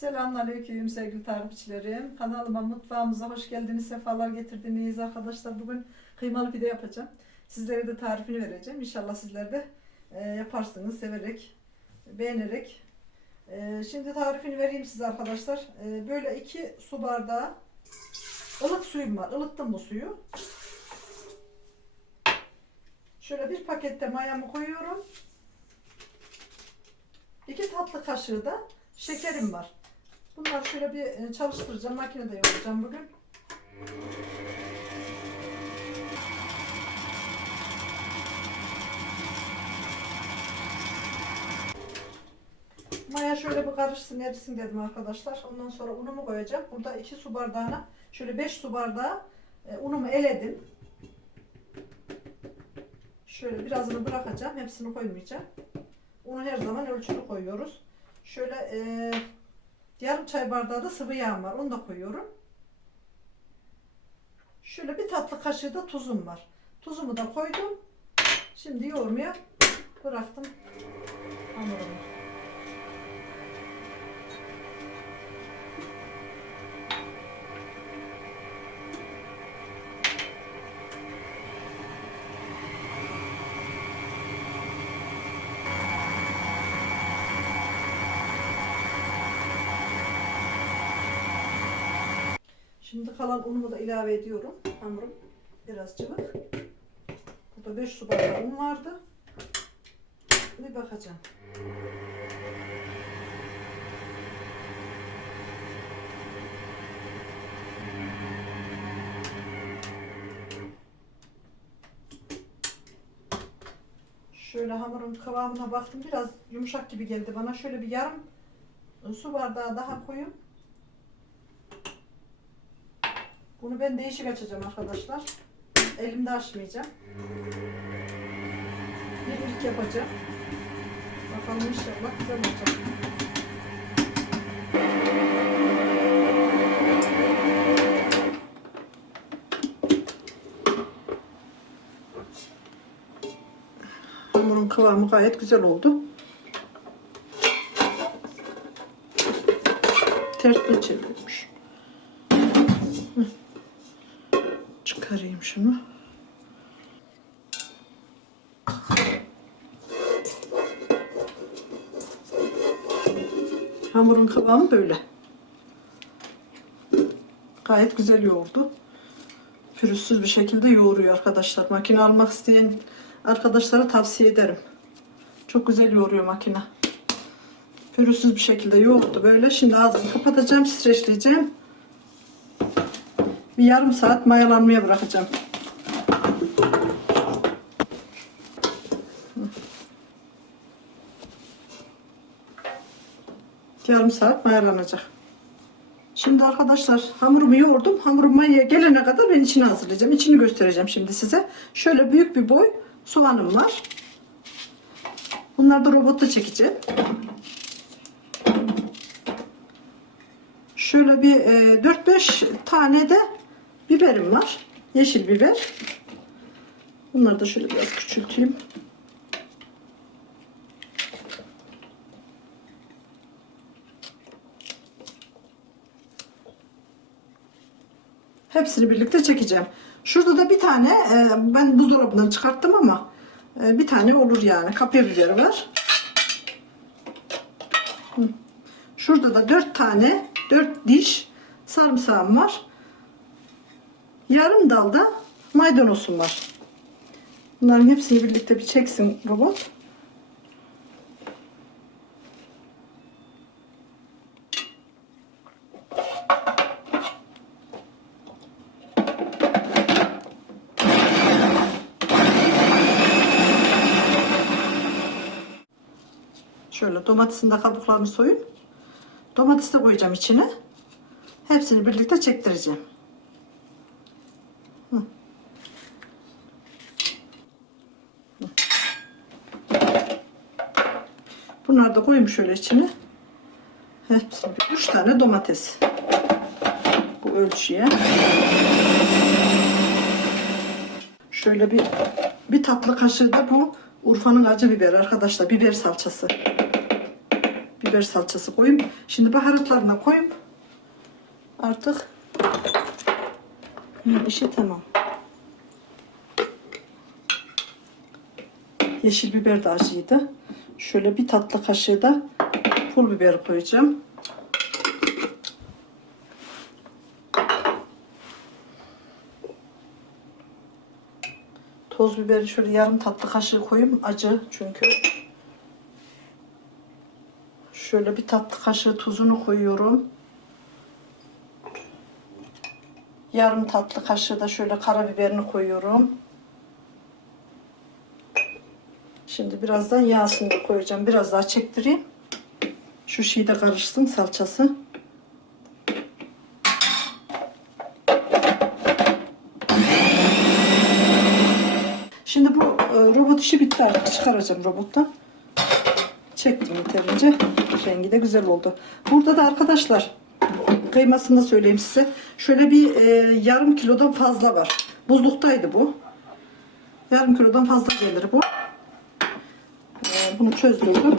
Selamünaleyküm sevgili takipçilerim. Kanalıma, mutfağımıza hoş geldiniz, sefalar getirdiniz arkadaşlar. Bugün kıymalı pide yapacağım. Sizlere de tarifini vereceğim. İnşallah sizler de e, yaparsınız severek, beğenerek. E, şimdi tarifini vereyim size arkadaşlar. E, böyle iki su bardağı ılık suyum var. Ilıttım bu suyu. Şöyle bir pakette mayamı koyuyorum. İki tatlı kaşığı da şekerim var. Bunları şöyle bir e, çalıştıracağım. Makinede yoğuracağım bugün. Maya şöyle bir karışsın erisin dedim arkadaşlar. Ondan sonra unumu koyacağım. Burada 2 su bardağına şöyle 5 su bardağı e, unumu eledim. Şöyle birazını bırakacağım. Hepsini koymayacağım. Unu her zaman ölçülü koyuyoruz. Şöyle e, yarım çay bardağı da sıvı yağım var. Onu da koyuyorum. Şöyle bir tatlı kaşığı da tuzum var. Tuzumu da koydum. Şimdi yoğurmaya bıraktım hamurumu. Şimdi kalan unumu da ilave ediyorum. Hamurum biraz cıvık. Burada 5 su bardağı un vardı. Bir bakacağım. Şöyle hamurun kıvamına baktım. Biraz yumuşak gibi geldi bana. Şöyle bir yarım su bardağı daha koyun. Bunu ben değişik açacağım arkadaşlar. Elimde açmayacağım. Bir ilk yapacağım. Bakalım inşallah güzel olacak. Hamurun kıvamı gayet güzel oldu. Tersine çevirmiş. Çıkarayım şunu. Hamurun kıvamı böyle. Gayet güzel yoğurdu. Pürüzsüz bir şekilde yoğuruyor arkadaşlar. Makine almak isteyen arkadaşlara tavsiye ederim. Çok güzel yoğuruyor makine. Pürüzsüz bir şekilde yoğurdu böyle. Şimdi ağzını kapatacağım, streçleyeceğim. Bir yarım saat mayalanmaya bırakacağım. Yarım saat mayalanacak. Şimdi arkadaşlar hamurumu yoğurdum. Hamurum mayaya gelene kadar ben içini hazırlayacağım. İçini göstereceğim şimdi size. Şöyle büyük bir boy soğanım var. Bunları da robotta çekeceğim. Şöyle bir e, 4-5 tane de biberim var. Yeşil biber. Bunları da şöyle biraz küçülteyim. Hepsini birlikte çekeceğim. Şurada da bir tane e, ben buzdolabından çıkarttım ama e, bir tane olur yani. Kapya biberi var. Şurada da dört tane, dört diş sarımsağım var. Yarım dalda maydanozum var. Bunların hepsini birlikte bir çeksin robot. Şöyle domatesin de kabuklarını soyun. Domates de koyacağım içine. Hepsini birlikte çektireceğim. Bunları da koyayım şöyle içine. Hepsini. Üç tane domates. Bu ölçüye. Şöyle bir bir tatlı kaşığı da bu Urfa'nın acı biberi arkadaşlar. Biber salçası. biber salçası koyayım. Şimdi baharatlarına koyup artık hı, işi tamam. Yeşil biber de acıydı. Şöyle bir tatlı kaşığı da pul biber koyacağım. Toz biberi şöyle yarım tatlı kaşığı koyayım. Acı çünkü. Şöyle bir tatlı kaşığı tuzunu koyuyorum. Yarım tatlı kaşığı da şöyle karabiberini koyuyorum. Şimdi birazdan yağsını da koyacağım. Biraz daha çektireyim. Şu şeyi de karışsın salçası. Şimdi bu e, robot işi bitti artık. Çıkaracağım robottan. Çektim yeterince. Rengi de güzel oldu. Burada da arkadaşlar kıymasını söyleyeyim size. Şöyle bir e, yarım kilodan fazla var. Buzluktaydı bu. Yarım kilodan fazla gelir bu. Bunu çözdürdüm.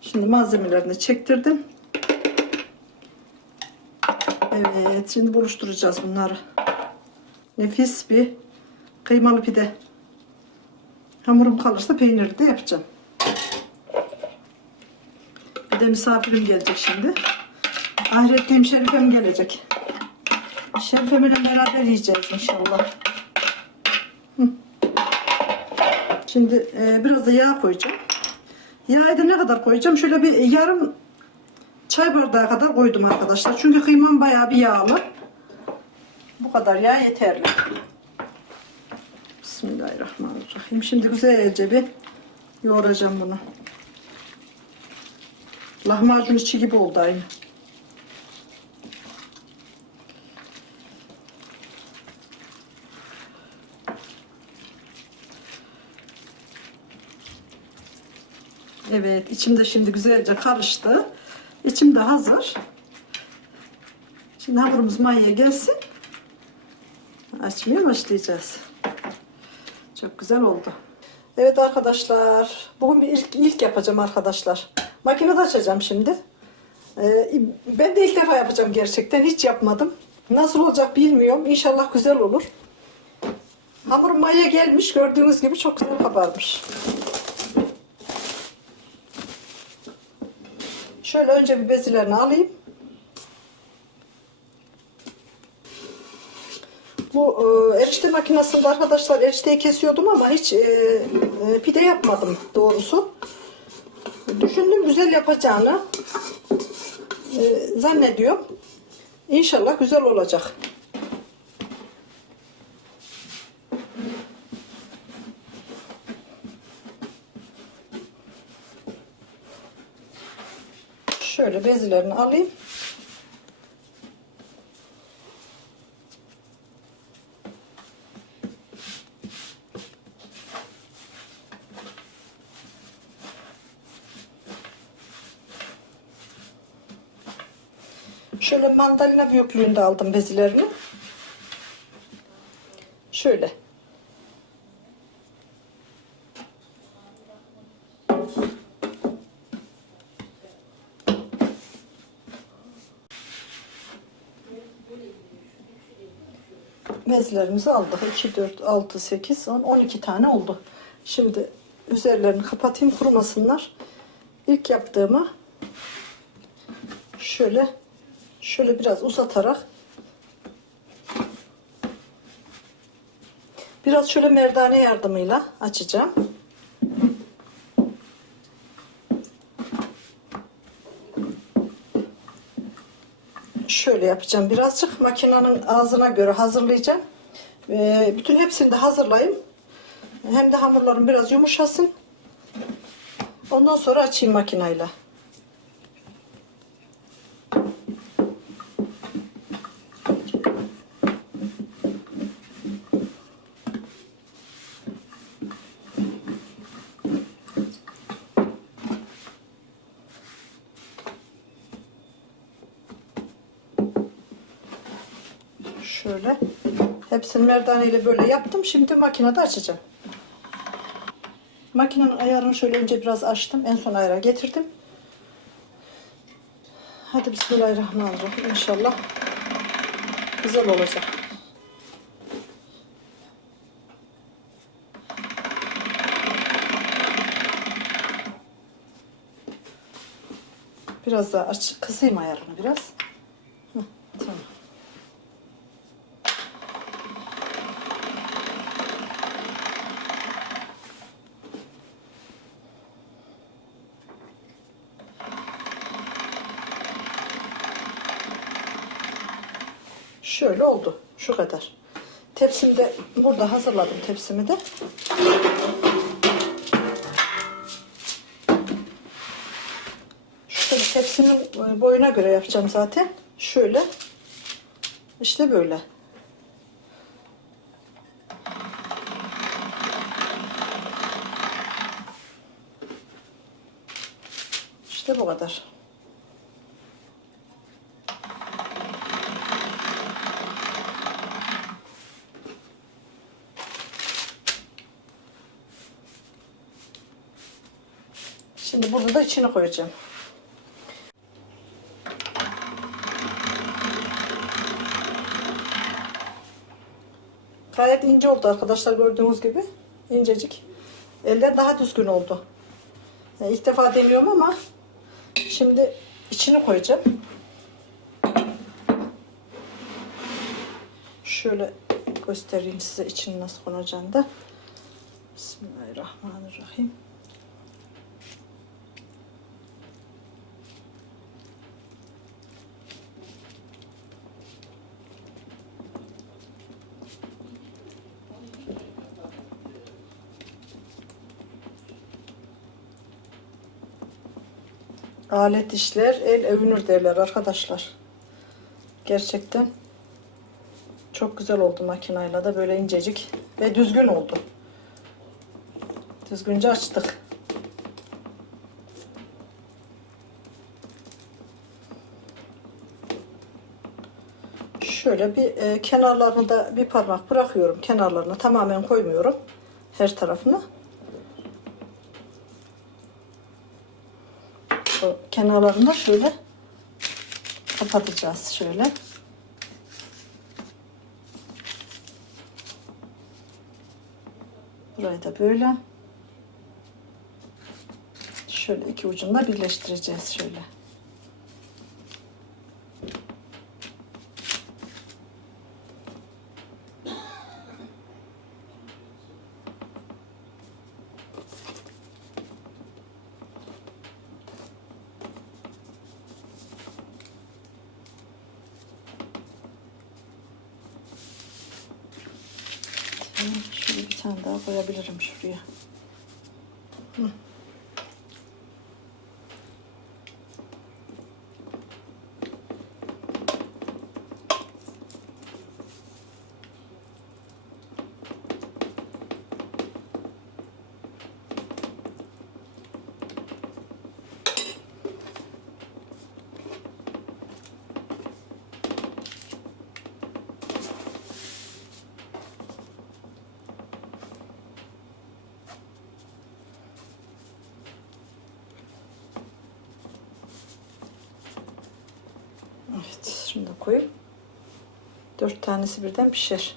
Şimdi malzemelerini çektirdim. Evet, şimdi buluşturacağız bunları. Nefis bir kıymalı pide. Hamurum kalırsa peynirli de yapacağım. Bir de misafirim gelecek şimdi. Ahretliğim Şerifem gelecek. Şerifemle beraber yiyeceğiz inşallah. Şimdi e, biraz da yağ koyacağım. Yağı da ne kadar koyacağım? Şöyle bir yarım çay bardağı kadar koydum arkadaşlar. Çünkü kıymam bayağı bir yağlı. Bu kadar yağ yeterli. Bismillahirrahmanirrahim. Şimdi güzelce bir yoğuracağım bunu. Lahmacun içi gibi oldu aynı. Evet, içimde şimdi güzelce karıştı. İçim de hazır. Şimdi hamurumuz mayaya gelsin. Açmaya başlayacağız. Çok güzel oldu. Evet arkadaşlar. Bugün bir ilk, ilk yapacağım arkadaşlar. Makinede açacağım şimdi. Ee, ben de ilk defa yapacağım gerçekten. Hiç yapmadım. Nasıl olacak bilmiyorum. İnşallah güzel olur. Hamurum maya gelmiş. Gördüğünüz gibi çok güzel kabarmış. Şöyle önce bir bezilerini alayım. Bu e, erişte makinesinde arkadaşlar erişteyi kesiyordum ama hiç e, e, pide yapmadım doğrusu. Düşündüm güzel yapacağını e, zannediyorum. İnşallah güzel olacak. Şöyle bezlerini alayım. Şöyle mandalina büyüklüğünde aldım bezilerini. Şöyle. Bezlerimizi aldık. 2, 4, 6, 8, 10, 12 tane oldu. Şimdi üzerlerini kapatayım kurumasınlar. İlk yaptığımı şöyle şöyle biraz uzatarak biraz şöyle merdane yardımıyla açacağım. Şöyle yapacağım. Birazcık makinenin ağzına göre hazırlayacağım. Ee, bütün hepsini de hazırlayayım. Hem de hamurlarım biraz yumuşasın. Ondan sonra açayım makineyle. Şöyle. Hepsini merdaneyle böyle yaptım. Şimdi makinede açacağım. Makinenin ayarını şöyle önce biraz açtım. En son ayara getirdim. Hadi Bismillahirrahmanirrahim. İnşallah güzel olacak. Biraz daha aç, kısayım ayarını biraz. Heh, tamam. Şöyle oldu. Şu kadar. Tepsimi de burada hazırladım tepsimi de. Şöyle tepsinin boyuna göre yapacağım zaten. Şöyle. İşte böyle. İşte bu kadar. Şimdi bunu da içine koyacağım. Gayet ince oldu arkadaşlar gördüğünüz gibi. İncecik. Eller daha düzgün oldu. Yani ilk defa deniyorum ama şimdi içine koyacağım. Şöyle göstereyim size içini nasıl konacağını da. Bismillahirrahmanirrahim. Alet işler, el övünür derler arkadaşlar. Gerçekten çok güzel oldu makinayla da böyle incecik ve düzgün oldu. Düzgünce açtık. Şöyle bir e, kenarlarını da bir parmak bırakıyorum. Kenarlarını tamamen koymuyorum. Her tarafını. Şu kenarlarını şöyle kapatacağız şöyle. Burayı da böyle. Şöyle iki ucunu da birleştireceğiz şöyle. Şöyle bir tane daha koyabilirim şuraya. Hı. Şimdi koyup dört tanesi birden pişer.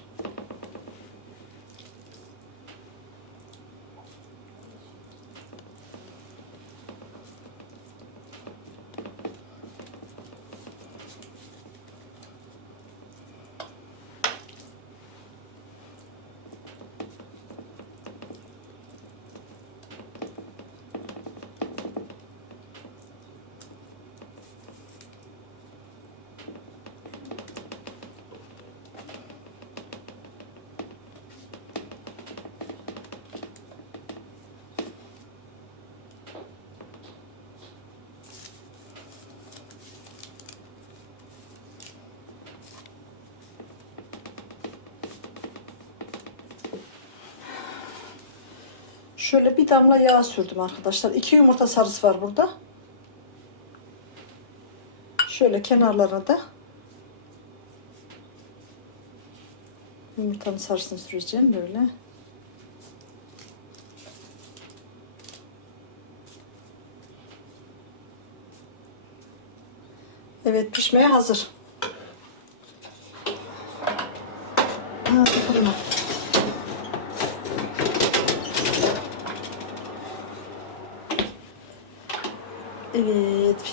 Şöyle bir damla yağ sürdüm arkadaşlar. İki yumurta sarısı var burada. Şöyle kenarlarına da yumurtanın sarısını süreceğim böyle. Evet pişmeye hazır.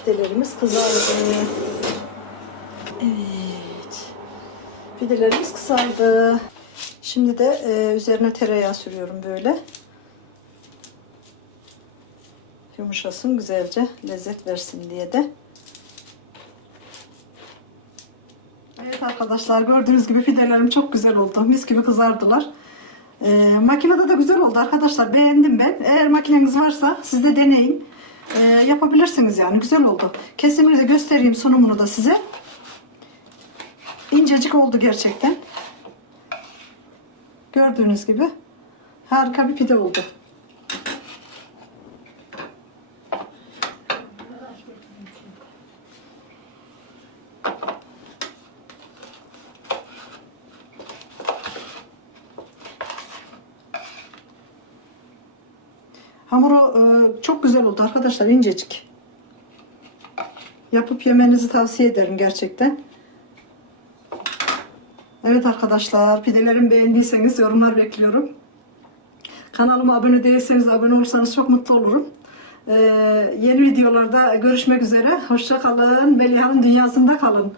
Evet pidelerimiz kızardı. Evet. Pidelerimiz kızardı. Şimdi de e, üzerine tereyağı sürüyorum böyle. Yumuşasın güzelce lezzet versin diye de. Evet arkadaşlar gördüğünüz gibi pidelerim çok güzel oldu. Mis gibi kızardılar. Ee, makinede de güzel oldu arkadaşlar. Beğendim ben. Eğer makineniz varsa siz de deneyin. Yapabilirsiniz yani. Güzel oldu. Kesimini de göstereyim sunumunu da size. İncecik oldu gerçekten. Gördüğünüz gibi harika bir pide oldu. Hamuru e, çok güzel oldu arkadaşlar incecik. Yapıp yemenizi tavsiye ederim gerçekten. Evet arkadaşlar pidelerimi beğendiyseniz yorumlar bekliyorum. Kanalıma abone değilseniz abone olursanız çok mutlu olurum. Ee, yeni videolarda görüşmek üzere. Hoşça kalın. Belihan'ın dünyasında kalın.